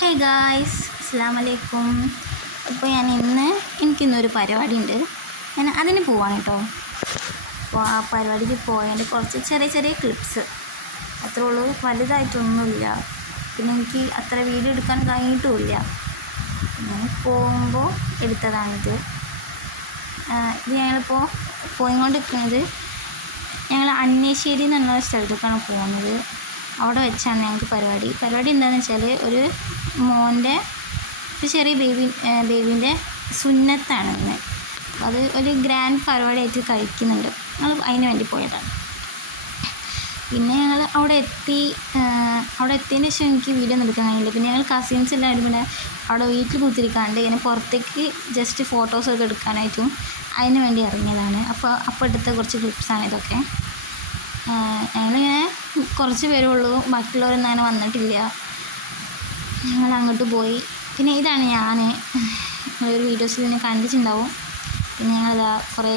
Hey guys, അസ്സലാമു അലൈക്കും. അപ്പോൾ എനിക്കിന്നൊരു പരിപാടി ഉണ്ട്. ഞാൻ അതിന് പോവാണ് കേട്ടോ. അപ്പോൾ ആ പരിപാടിക്ക് പോയതിൻ്റെ കുറച്ച് ചെറിയ ചെറിയ ക്ലിപ്സ്, അത്രേ ഉള്ളൂ. വലുതായിട്ടൊന്നുമില്ല. പിന്നെ എനിക്ക് അത്ര വീഡിയോ എടുക്കാൻ കഴിഞ്ഞിട്ടുമില്ല. ഞാൻ പോകുമ്പോൾ എടുത്തതാണിത്. ഇത് ഞങ്ങളിപ്പോൾ പോയിക്കൊണ്ടിരിക്കുന്നത് ഞങ്ങൾ അന്നേശ്ശേരി എന്നുള്ള സ്ഥലത്തേക്കാണ് പോകുന്നത്. അവിടെ വെച്ചാണ് ഞങ്ങൾക്ക് പരിപാടി എന്താണെന്ന് വെച്ചാൽ ഒരു മോൻ്റെ ഒരു ചെറിയ ബേബീൻ്റെ സുന്നത്താണ് ഇന്ന്. അത് ഒരു ഗ്രാൻഡ് പരിപാടിയായിട്ട് കഴിക്കുന്നുണ്ട്. ഞങ്ങൾ അതിന് വേണ്ടി പോയതാണ്. പിന്നെ ഞങ്ങൾ അവിടെ എത്തിയതിന് ശേഷം എനിക്ക് വീഡിയോ ഒന്നും എടുക്കാൻ കഴിയില്ല. പിന്നെ ഞങ്ങൾ കസിൻസ് എല്ലാവരും കൂടെ അവിടെ വീട്ടിൽ കുത്തിരിക്കാണ്ട് ഇങ്ങനെ പുറത്തേക്ക് ജസ്റ്റ് ഫോട്ടോസൊക്കെ എടുക്കാനായിട്ടും അതിന് വേണ്ടി ഇറങ്ങിയതാണ്. അപ്പോൾ എടുത്ത കുറച്ച് ക്ലിപ്സാണ് ഇതൊക്കെ. ഞങ്ങളിങ്ങനെ കുറച്ച് പേരേ ഉള്ളൂ, ബാക്കിയുള്ളവരൊന്നും അങ്ങനെ വന്നിട്ടില്ല. ഞങ്ങൾ അങ്ങോട്ട് പോയി. പിന്നെ ഇതാണ് ഞാൻ ഒരു വീഡിയോസിൽ കണ്ടിട്ടുണ്ടാവും. പിന്നെ ഞങ്ങളിതാ കുറേ